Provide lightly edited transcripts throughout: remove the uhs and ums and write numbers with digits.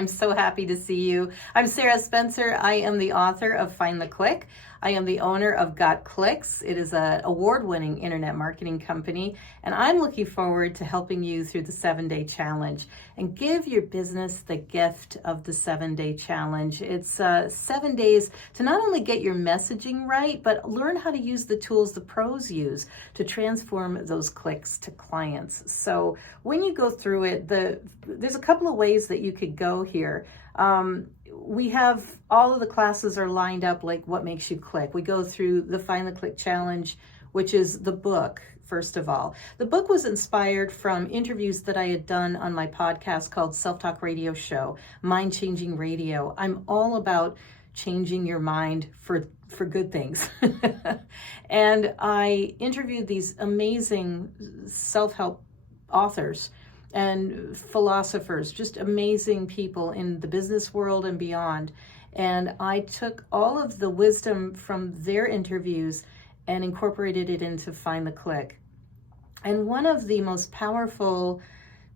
I'm so happy to see you. I'm Sarah Spencer. I am the author of Find the Click. I am the owner of Got Clicks. It is an award-winning internet marketing company, and I'm looking forward to helping you through the 7-day challenge and give your business the gift of the 7-day challenge. It's 7 days to not only get your messaging right, but learn how to use the tools the pros use to transform those clicks to clients. So when you go through it, there's a couple of ways that you could go here. We have all of the classes are lined up like what makes you click. We go through the Find the Click challenge, which is the book. First of all, the book was inspired from interviews that I had done on my podcast called Self-Talk Radio Show, Mind Changing Radio. I'm all about changing your mind for good things. And I interviewed these amazing self-help authors and philosophers, just amazing people in the business world and beyond. And I took all of the wisdom from their interviews and incorporated it into Find the Click. And one of the most powerful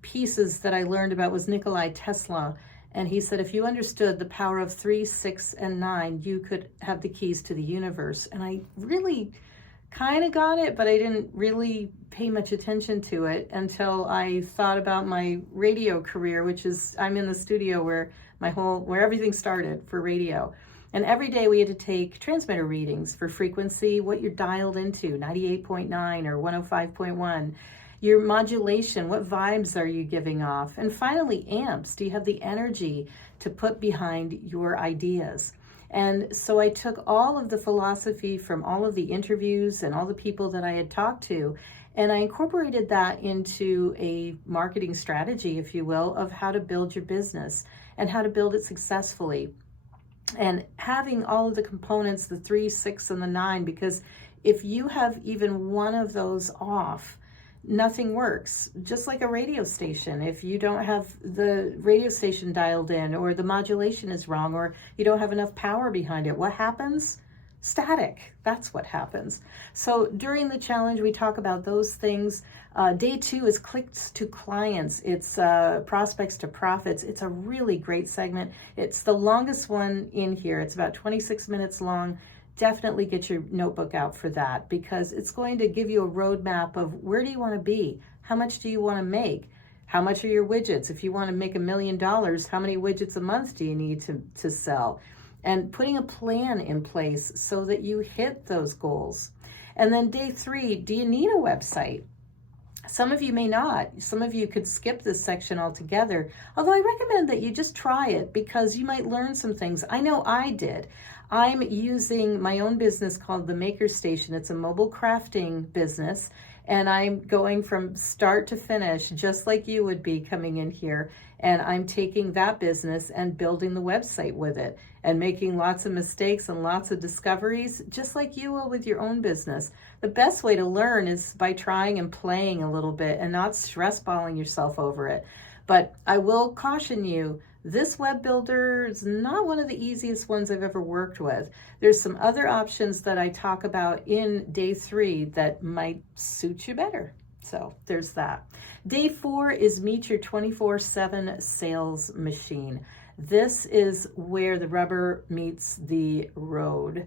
pieces that I learned about was Nikola Tesla. And he said, if you understood the power of 3, 6, and 9, you could have the keys to the universe. And I really kind of got it, but I didn't really pay much attention to it until I thought about my radio career, which is I'm in the studio where everything started for radio. And every day we had to take transmitter readings for frequency, what you're dialed into, 98.9 or 105.1, your modulation, what vibes are you giving off? And finally, amps. Do you have the energy to put behind your ideas? And so I took all of the philosophy from all of the interviews and all the people that I had talked to, and I incorporated that into a marketing strategy, if you will, of how to build your business and how to build it successfully. And having all of the components, the 3, 6, and the 9, because if you have even one of those off, nothing works. Just like a radio station, if you don't have the radio station dialed in, or the modulation is wrong, or you don't have enough power behind it, what happens? Static. That's what happens. So during the challenge, we talk about those things. Day 2 is clicks to clients. It's prospects to profits. It's a really great segment. It's the longest one in here. It's about 26 minutes long. Definitely get your notebook out for that, because it's going to give you a roadmap of where do you want to be? How much do you want to make? How much are your widgets? If you want to make $1 million, how many widgets a month do you need to sell? And putting a plan in place so that you hit those goals. And then day 3, do you need a website? Some of you may not. Some of you could skip this section altogether, although I recommend that you just try it because you might learn some things. I know I did. I'm using my own business called The Maker Station. It's a mobile crafting business, and I'm going from start to finish, just like you would be coming in here. And I'm taking that business and building the website with it and making lots of mistakes and lots of discoveries, just like you will with your own business. The best way to learn is by trying and playing a little bit and not stress balling yourself over it. But I will caution you, this web builder is not one of the easiest ones I've ever worked with. There's some other options that I talk about in day 3 that might suit you better. So there's that. Day 4 is Meet Your 24/7 Sales Machine. This is where the rubber meets the road.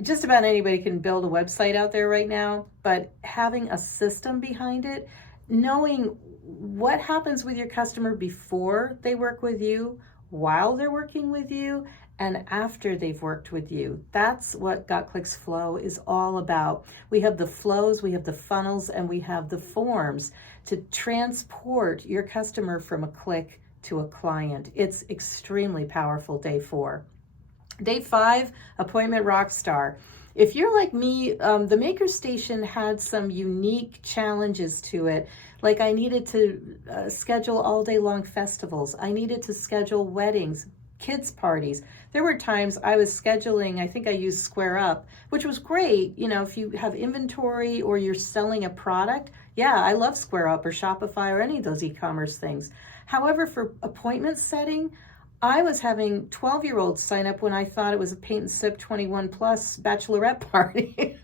Just about anybody can build a website out there right now, but having a system behind it, knowing what happens with your customer before they work with you, while they're working with you, and after they've worked with you. That's what Got Clicks Flow is all about. We have the flows, we have the funnels, and we have the forms to transport your customer from a click to a client. It's extremely powerful, day 4. Day 5, Appointment Rockstar. If you're like me, the Maker Station had some unique challenges to it. Like I needed to schedule all day long festivals. I needed to schedule weddings, kids parties. There were times I was scheduling, I think I used Square Up, which was great. You know, if you have inventory or you're selling a product, yeah, I love Square Up or Shopify or any of those e-commerce things. However, for appointment setting, I was having 12-year-olds sign up when I thought it was a paint and sip 21 plus bachelorette party.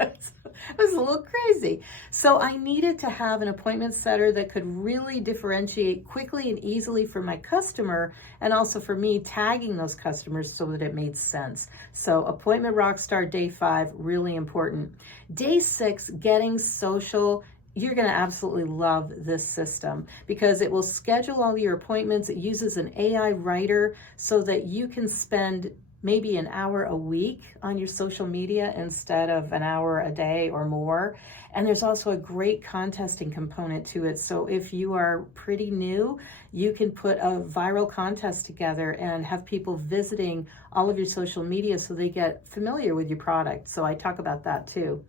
It was a little crazy. So I needed to have an appointment setter that could really differentiate quickly and easily for my customer, and also for me tagging those customers so that it made sense. So appointment rockstar day 5, really important. Day 6, getting social. You're going to absolutely love this system because it will schedule all your appointments. It uses an AI writer so that you can spend maybe an hour a week on your social media instead of an hour a day or more. And there's also a great contesting component to it. So if you are pretty new, you can put a viral contest together and have people visiting all of your social media so they get familiar with your product. So I talk about that too.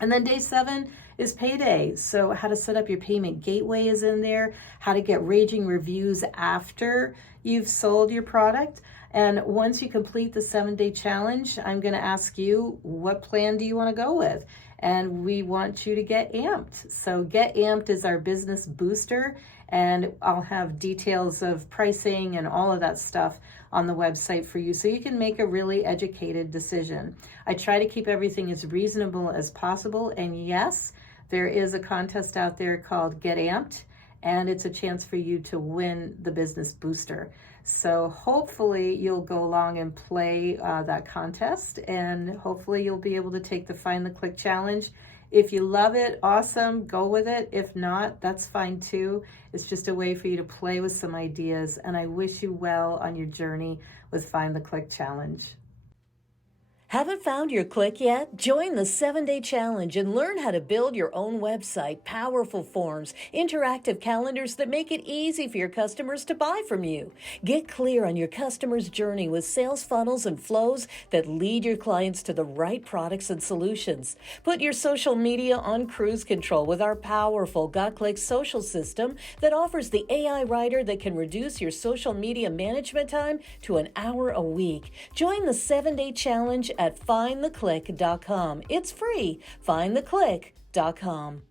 And then day 7 is payday. So how to set up your payment gateway is in there, how to get raging reviews after you've sold your product. And once you complete the 7-day challenge, I'm going to ask you, what plan do you want to go with? And we want you to get amped. So Get Amped is our business booster, and I'll have details of pricing and all of that stuff on the website for you so you can make a really educated decision. I try to keep everything as reasonable as possible, and yes, there is a contest out there called Get Amped, and it's a chance for you to win the business booster. So hopefully you'll go along and play that contest, and hopefully you'll be able to take the Find the Click challenge. If you love it, awesome, go with it. If not, that's fine too. It's just a way for you to play with some ideas, and I wish you well on your journey with Find the Click challenge. Haven't found your click yet? Join the 7-day challenge and learn how to build your own website, powerful forms, interactive calendars that make it easy for your customers to buy from you. Get clear on your customer's journey with sales funnels and flows that lead your clients to the right products and solutions. Put your social media on cruise control with our powerful GotClick social system that offers the AI writer that can reduce your social media management time to an hour a week. Join the 7-day challenge at findtheclick.com. It's free. Findtheclick.com.